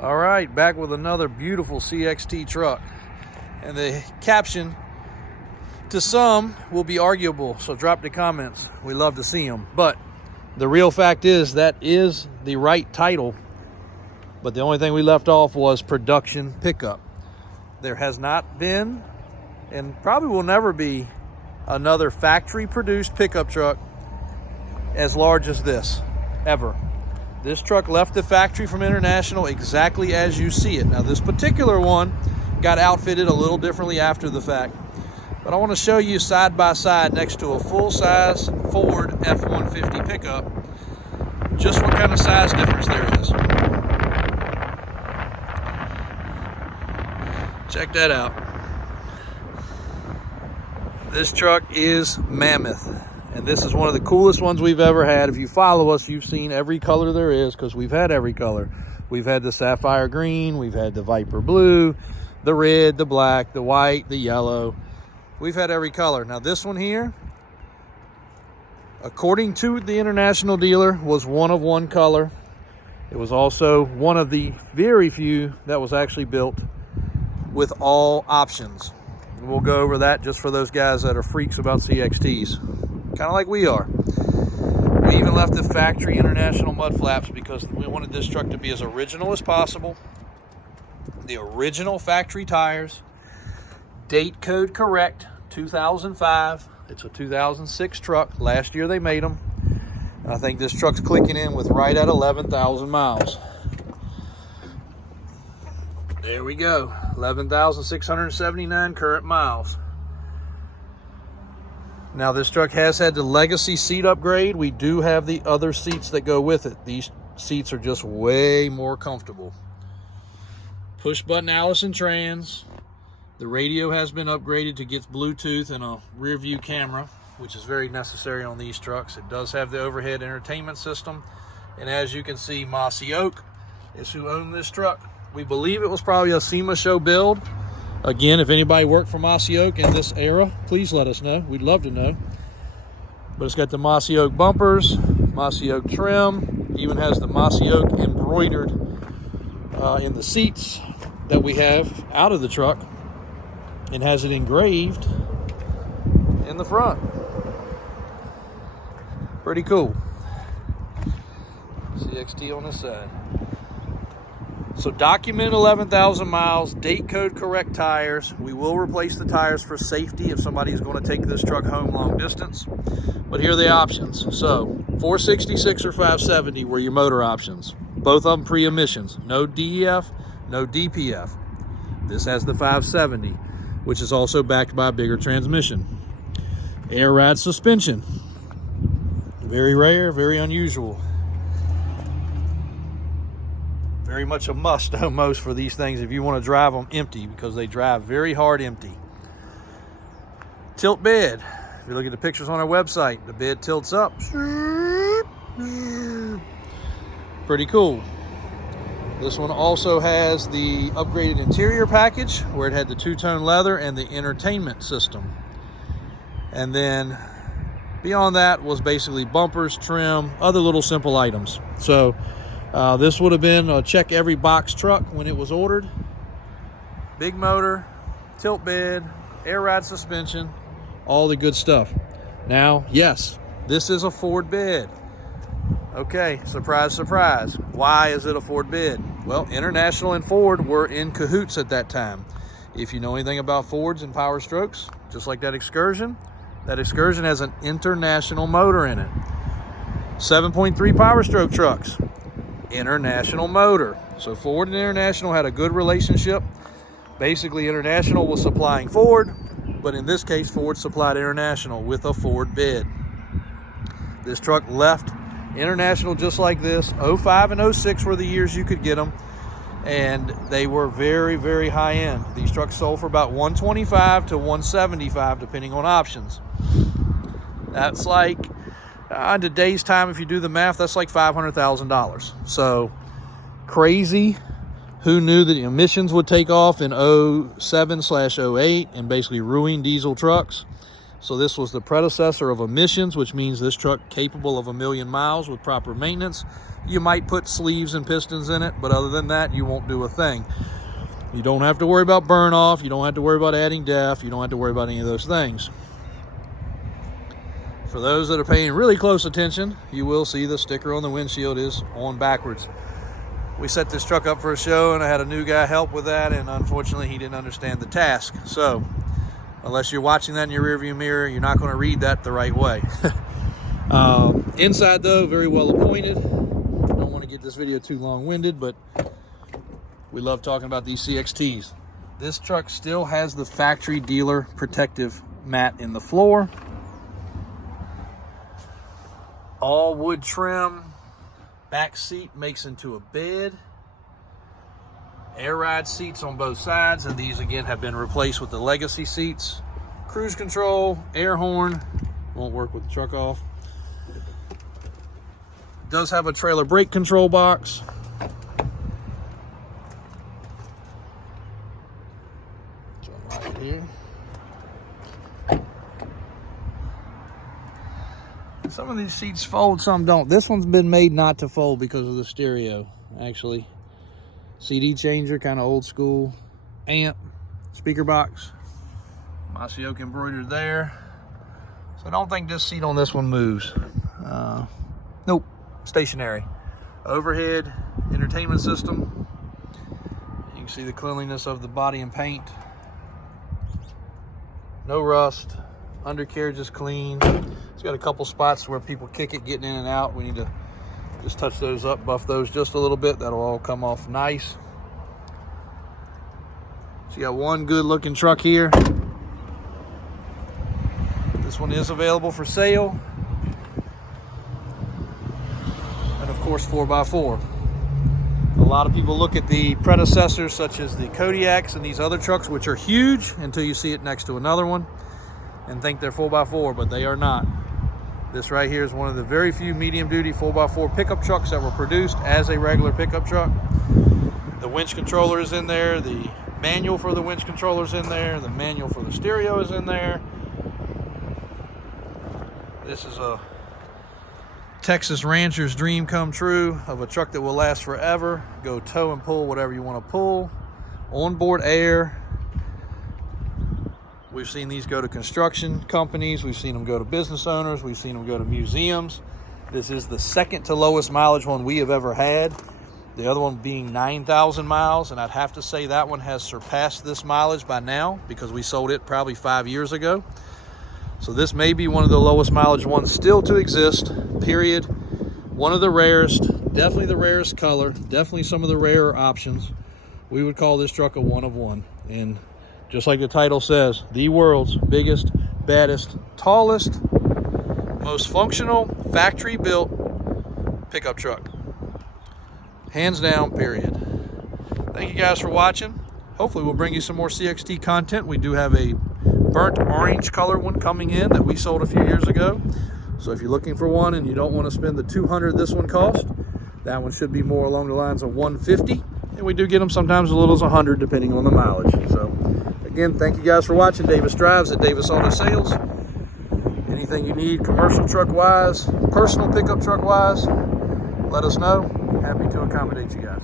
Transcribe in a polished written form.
All right, back with another beautiful CXT truck. And the caption to some will be arguable, so drop the comments. We love to see them. But the real fact is that is the right title. But the only thing we left off was production pickup. There has not been, and probably will never be, another factory produced pickup truck as large as this, ever. This truck left the factory from International exactly as you see it. Now this particular one got outfitted a little differently after the fact, but I want to show you side by side next to a full-size Ford F-150 pickup just what kind of size difference there is. Check that out. This truck is mammoth. And this is one of the coolest ones we've ever had. If you follow us, you've seen every color there is, because we've had every color. We've had the sapphire green, we've had the Viper blue, the red, the black, the white, the yellow. We've had every color. Now this one here, according to the International dealer, was one of one color. It was also one of the very few that was actually built with all options. And we'll go over that just for those guys that are freaks about CXTs. Kind of like we are. We even left the factory International mud flaps because we wanted this truck to be as original as possible. The original factory tires, date code correct, 2005. It's a 2006 truck. Last year they made them. I think this truck's clicking in with right at 11,000 miles. There we go, 11,679 current miles. Now this truck has had the legacy seat upgrade. We do have the other seats that go with it. These seats are just way more comfortable. Push button Allison trans. The radio has been upgraded to get Bluetooth and a rear view camera, which is very necessary on these trucks. It does have the overhead entertainment system. And as you can see, Mossy Oak is who owned this truck. We believe it was probably a SEMA show build. Again, if anybody worked for Mossy Oak in this era, please let us know. We'd love to know. But it's got the Mossy Oak bumpers, Mossy Oak trim, even has the Mossy Oak embroidered in the seats that we have out of the truck, and has it engraved in the front. Pretty cool. CXT on this side. So documented 11,000 miles, date code correct tires. We will replace the tires for safety if somebody's going to take this truck home long distance. But here are the options. So 466 or 570 were your motor options. Both of them pre-emissions. No DEF, no DPF. This has the 570, which is also backed by a bigger transmission. Air ride suspension. Very rare, very unusual. Very much a must almost for these things if you want to drive them empty, because they drive very hard empty. Tilt bed. If you look at the pictures on our website, the bed tilts up. Pretty cool. This one also has the upgraded interior package where it had the two-tone leather and the entertainment system. And then beyond that was basically bumpers, trim, other little simple items. So this would have been a check every box truck when it was ordered. Big motor, tilt bed, air ride suspension, all the good stuff. Now, yes, this is a Ford bed. Okay, surprise, surprise. Why is it a Ford bed? Well, International and Ford were in cahoots at that time. If you know anything about Fords and Power Strokes, just like that Excursion has an International motor in it. 7.3 Power Stroke trucks. International motor. So Ford and International had a good relationship. Basically, International was supplying Ford, but in this case, Ford supplied International with a Ford bed. This truck left International just like this. 05 and 06 were the years you could get them, and they were very, very high end. These trucks sold for about $125 to $175 depending on options. That's like, in today's time, if you do the math, that's like $500,000. So crazy. Who knew that emissions would take off in 07/08 and basically ruin diesel trucks? So this was the predecessor of emissions, which means this truck capable of 1 million miles with proper maintenance. You might put sleeves and pistons in it, but other than that, you won't do a thing. You don't have to worry about burn off. You don't have to worry about adding DEF. You don't have to worry about any of those things. For those that are paying really close attention, you will see the sticker on the windshield is on backwards. We set this truck up for a show and I had a new guy help with that, and unfortunately he didn't understand the task. So unless you're watching that in your rearview mirror, you're not going to read that the right way. Inside though, very well appointed. Don't want to get this video too long-winded, but we love talking about these CXTs. This truck still has the factory dealer protective mat in the floor. All wood trim. Back seat makes into a bed. Air ride seats on both sides, and these again have been replaced with the legacy seats. Cruise control, air horn, won't work with the truck off. Does have a trailer brake control box. Right here. Some of these seats fold, some don't. This one's been made not to fold because of the stereo, actually. CD changer, kind of old school. Amp, speaker box. Mossy oak embroidered there. So I don't think this seat on this one moves. Nope, stationary. Overhead entertainment system. You can see the cleanliness of the body and paint. No rust. Undercarriage is clean. It's got a couple spots where people kick it getting in and out. We need to just touch those up, buff those just a little bit. That'll all come off nice. So you got one good looking truck here. This one is available for sale. And of course 4x4. A lot of people look at the predecessors such as the Kodiaks and these other trucks, which are huge until you see it next to another one, and think they're 4x4, but they are not. This right here is one of the very few medium duty 4x4 pickup trucks that were produced as a regular pickup truck. The winch controller is in there, the manual for the winch controller is in there, the manual for the stereo is in there. This is a Texas rancher's dream come true of a truck that will last forever. Go tow and pull whatever you want to pull. Onboard air. We've seen these go to construction companies. We've seen them go to business owners. We've seen them go to museums. This is the second to lowest mileage one we have ever had. The other one being 9,000 miles. And I'd have to say that one has surpassed this mileage by now because we sold it probably 5 years ago. So this may be one of the lowest mileage ones still to exist, period. One of the rarest, definitely the rarest color, definitely some of the rarer options. We would call this truck a one of one. And just like the title says, the world's biggest, baddest, tallest, most functional, factory-built pickup truck. Hands down, period. Thank you guys for watching. Hopefully we'll bring you some more CXT content. We do have a burnt orange color one coming in that we sold a few years ago. So if you're looking for one and you don't want to spend the $200 this one cost, that one should be more along the lines of $150. And we do get them sometimes as little as $100 depending on the mileage. So again, thank you guys for watching. Davis Drives at Davis Auto Sales. Anything you need commercial truck wise, personal pickup truck wise, let us know. Happy to accommodate you guys.